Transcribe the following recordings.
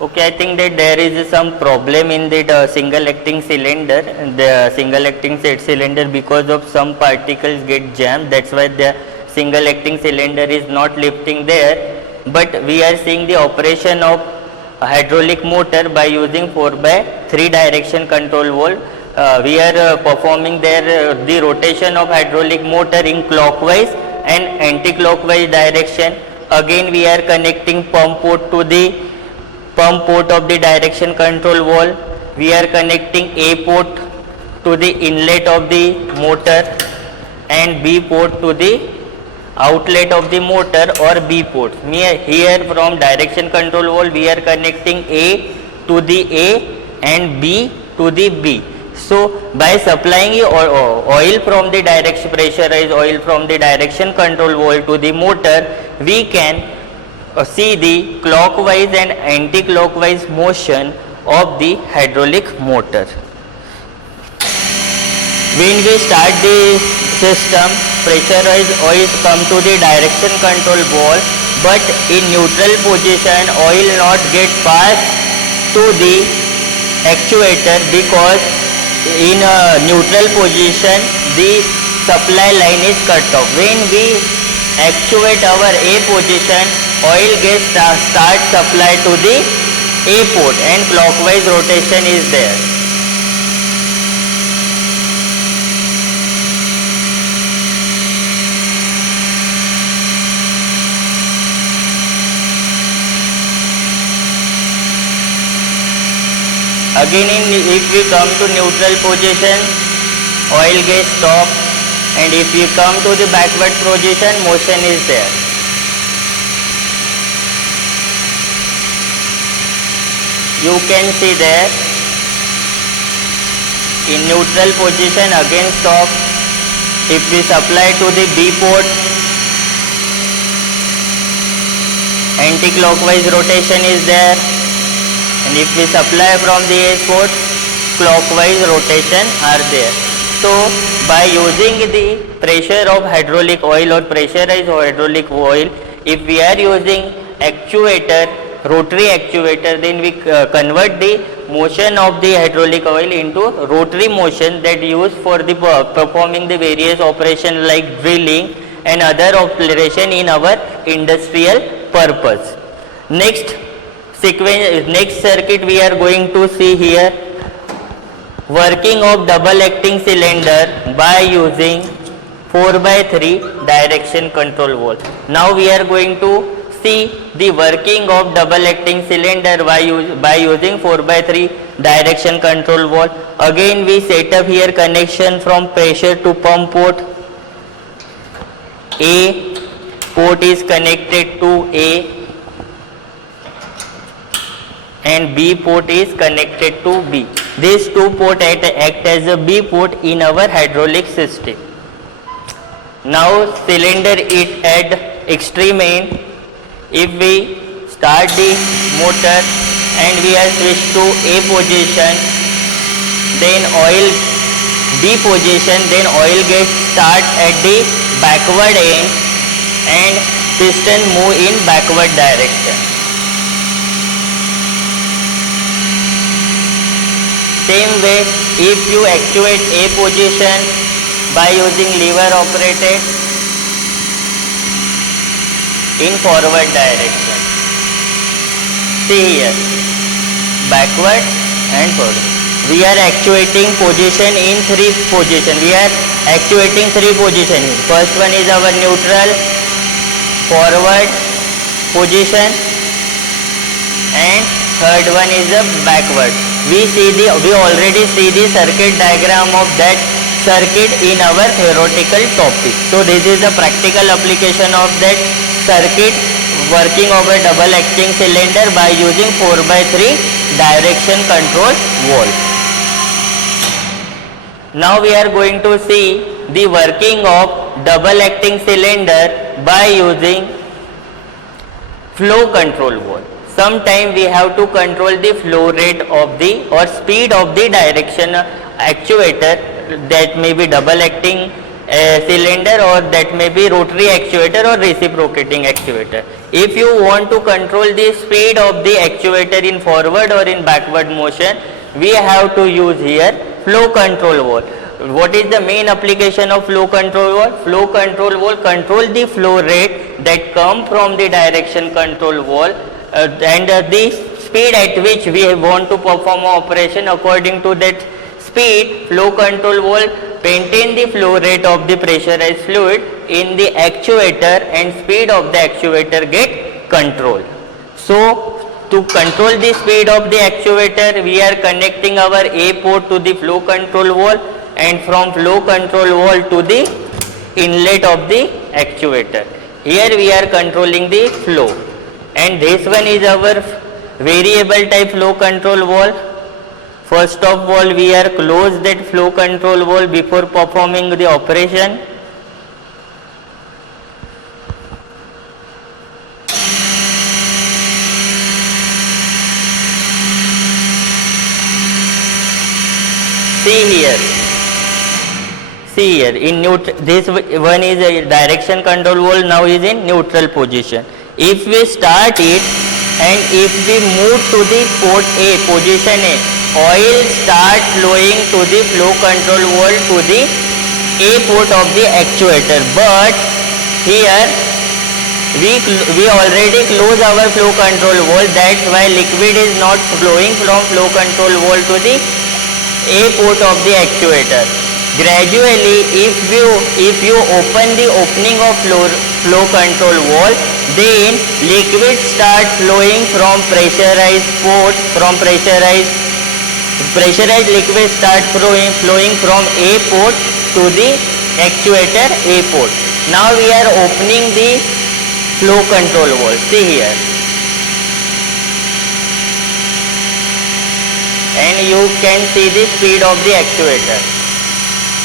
Okay, I think that there is some problem in the single acting cylinder, the single acting cylinder, because of some particles get jammed. That's why the single acting cylinder is not lifting there. But we are seeing the operation of a hydraulic motor by using 4x3 direction control valve. We are performing there the rotation of hydraulic motor in clockwise and anti-clockwise direction. Again we are connecting pump port to the pump port of the direction control valve. We are connecting A port to the inlet of the motor and B port to the outlet of the motor or B port. Here from direction control valve we are connecting A to the A and B to the B. So by supplying oil from the direction, pressurized oil from the direction control valve to the motor, we can see the clockwise and anti-clockwise motion of the hydraulic motor. When we start the system, pressurized oil come to the direction control valve, but in neutral position oil not get passed to the actuator, because in a neutral position the supply line is cut off. When we actuate our A position, oil gets start supply to the A port and clockwise rotation is there. Again if we come to neutral position, oil gets stopped, and if we come to the backward position, motion is there. You can see there in neutral position again stop. If we supply to the B port, anti-clockwise rotation is there, and if we supply from the A port, clockwise rotation are there. So by using the pressure of hydraulic oil or pressurized hydraulic oil, if we are using actuator, rotary actuator, then we convert the motion of the hydraulic oil into rotary motion that used for the performing the various operation like drilling and other operation in our industrial purpose. Next circuit we are going to see here, working of double acting cylinder by using 4x3 direction control valve. Now we are going to see the working of double acting cylinder by using 4x3 direction control valve. Again we set up here connection from pressure to pump port. A port is connected to A and B port is connected to B. These two ports act as a B port in our hydraulic system. Now cylinder is at extreme end. If we start the motor and we are switched to A position, then oil B position, then oil gets start at the backward end and piston move in backward direction. Same way, if you actuate A position by using lever operated in forward direction. See here, backward and forward. We are actuating position in 3 position. We are actuating 3 position. First one is our neutral, forward position, and third one is the backward. We already see the circuit diagram of that circuit in our theoretical topic. So this is the practical application of that circuit, working of a double acting cylinder by using 4x3 direction control valve. Now we are going to see the working of double acting cylinder by using flow control valve. Sometime we have to control the flow rate of the or speed of the direction actuator, that may be double acting cylinder, or that may be rotary actuator or reciprocating actuator. If you want to control the speed of the actuator in forward or in backward motion, we have to use here flow control valve. What is the main application of flow control valve? Flow control valve control the flow rate that come from the direction control valve and the speed at which we want to perform operation. According to that speed, flow control valve maintain the flow rate of the pressurized fluid in the actuator and speed of the actuator get controlled. So to control the speed of the actuator, we are connecting our A port to the flow control valve and from flow control valve to the inlet of the actuator. Here we are controlling the flow, and this one is our variable type flow control valve. First of all, we are close that flow control valve before performing the operation. See here, in this one is a direction control valve, now is in neutral position. If we start it and if we move to the port A, position A, oil start flowing to the flow control valve to the A port of the actuator. But here we already close our flow control valve, that's why liquid is not flowing from flow control valve to the A port of the actuator. Gradually, if you open the opening of flow control valve, then liquid start flowing from pressurized port, pressurized liquid start flowing from A port to the actuator A port. Now we are opening the flow control valve. See here. And you can see the speed of the actuator.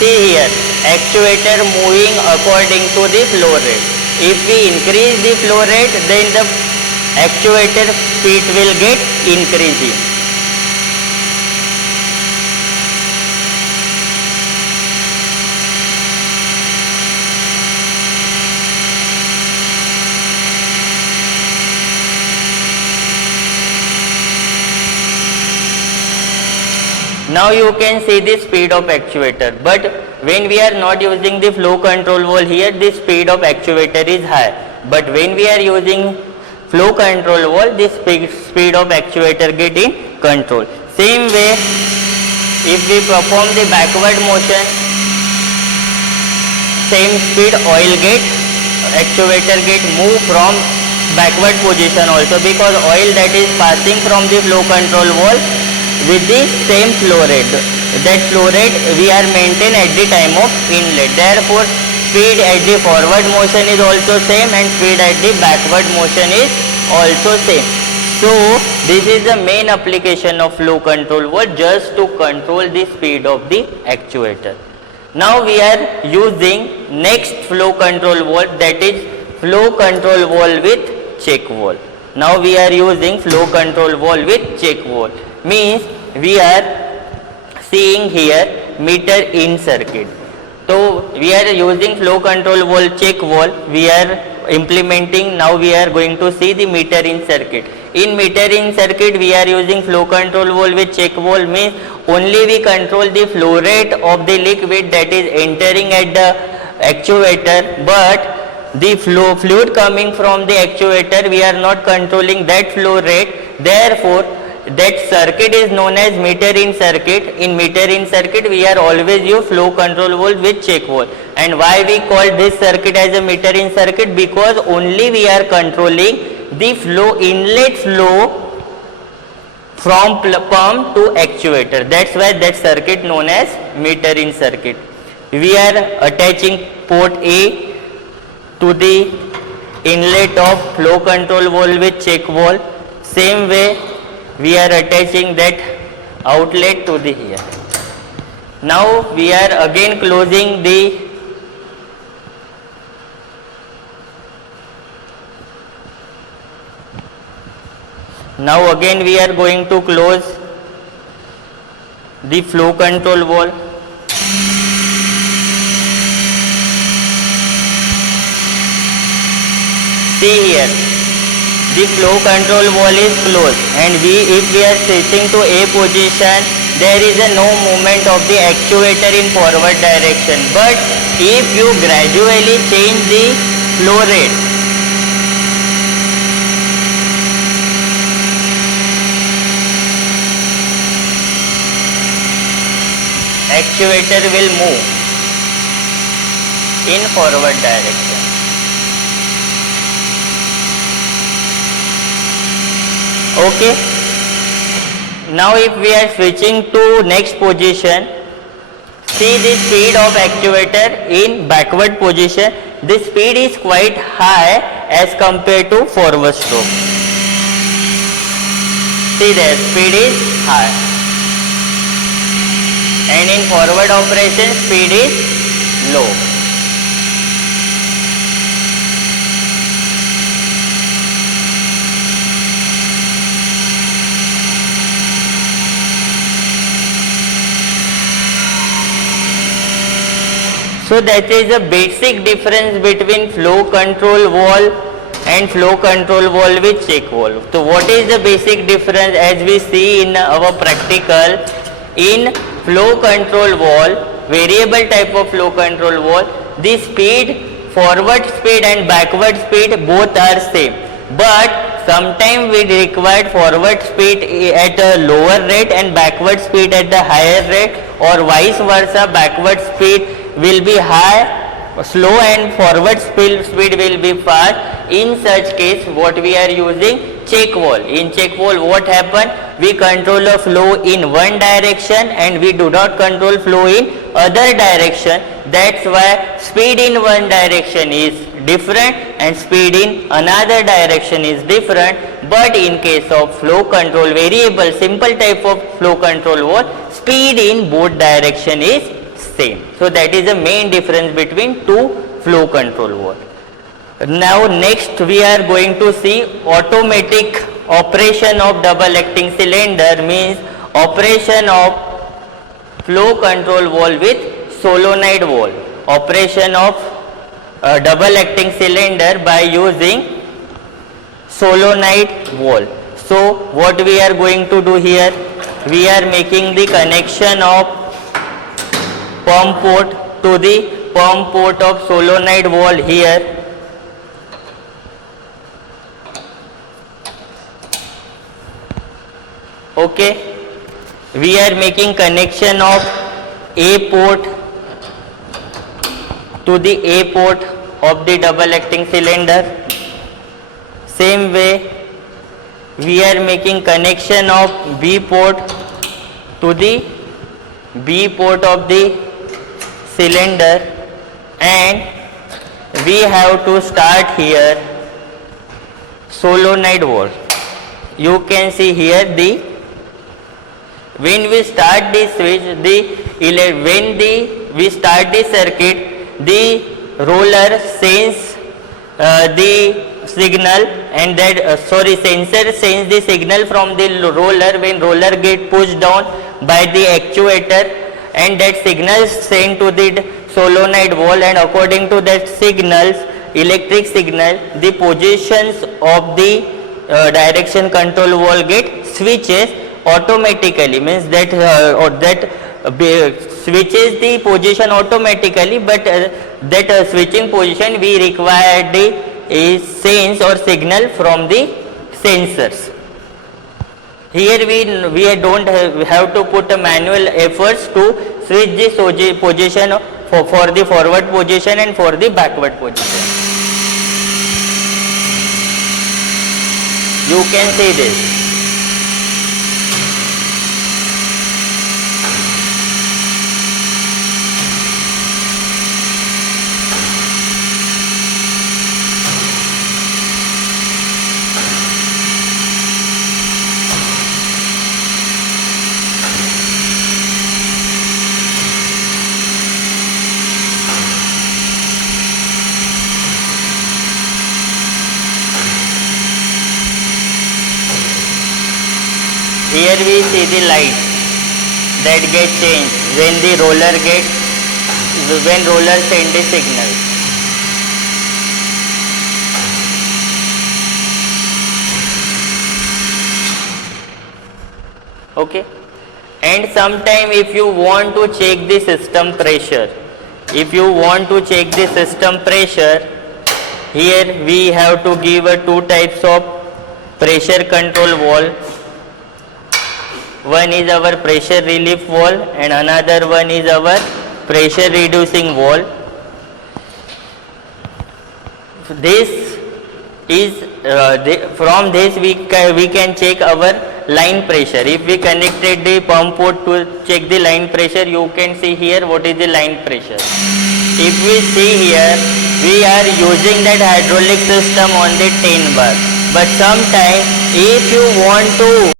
See here, actuator moving according to the flow rate. If we increase the flow rate, then the actuator speed will get increasing. Now you can see the speed of actuator, but when we are not using the flow control valve, here the speed of actuator is high, but when we are using flow control valve, the speed of actuator get in control. Same way, if we perform the backward motion, same speed actuator get move from backward position also, because oil that is passing from the flow control valve with the same flow rate. That flow rate we are maintain at the time of inlet. Therefore, speed at the forward motion is also same and speed at the backward motion is also same. So, this is the main application of flow control valve, just to control the speed of the actuator. Now we are using next flow control valve, that is flow control valve with check valve. Now we are using flow control valve with check valve. Means we are seeing here meter in circuit. So we are using flow control valve, check valve. We are implementing, now we are going to see the meter in circuit. In meter in circuit, we are using flow control valve with check valve. Means only we control the flow rate of the liquid that is entering at the actuator, but the fluid coming from the actuator, we are not controlling that flow rate. Therefore, that circuit is known as meter in circuit. In meter in circuit, we are always use flow control valve with check valve. And why we call this circuit as a meter in circuit? Because only we are controlling the flow, inlet flow from pump to actuator. That's why that circuit known as meter in circuit. We are attaching port A to the inlet of flow control valve with check valve. Same way, we are attaching that outlet to the here. Now we are again closing the we are going to close the flow control valve. See here, the flow control wall is closed, and if we are switching to A position, there is no movement of the actuator in forward direction. But if you gradually change the flow rate, actuator will move in forward direction. Okay. Now if we are switching to next position, see the speed of actuator in backward position. The speed is quite high as compared to forward stroke. See there, speed is high. And in forward operation, speed is low. So that is a basic difference between flow control valve and flow control valve with check valve. So what is the basic difference? As we see in our practical, in flow control valve, variable type of flow control valve, the speed, forward speed and backward speed both are same. But sometimes we require forward speed at a lower rate and backward speed at the higher rate, or vice versa, backward speed will be high, slow, and forward speed will be fast. In such case, what we are using? Check valve. In check valve, what happen? We control a flow in one direction and we do not control flow in other direction. That's why speed in one direction is different and speed in another direction is different. But in case of flow control variable, simple type of flow control valve, speed in both direction is same. So that is the main difference between two flow control valve. Now next we are going to see automatic operation of double acting cylinder, means operation of flow control valve with solenoid valve. Operation of double acting cylinder by using solenoid valve. So what we are going to do here? We are making the connection of pump port to the pump port of solenoid valve here. Okay, we are making connection of A port to the A port of the double acting cylinder. Same way, we are making connection of B port to the B port of the cylinder, and we have to start here solenoid valve. You can see here when we start the switch, we start the circuit, the roller sense the signal, and that sensor sends the signal from the roller when roller get pushed down by the actuator, and that signal sent to the solenoid valve, and according to that signals, electric signal, the positions of the direction control valve get switches automatically, means that switches the position automatically, but that switching position we require the sense or signal from the sensors. Here we don't have to put a manual efforts to switch the position for the forward position and for the backward position. You can see this. Here we see the light that get changed when roller send the signal. Okay, and sometime if you want to check the system pressure, here we have to give two types of pressure control valve. One is our pressure relief valve and another one is our pressure reducing valve. This is from this we can check our line pressure. If we connected the pump port to check the line pressure, you can see here what is the line pressure. If we see here, we are using that hydraulic system on the 10 bar, but sometime if you want to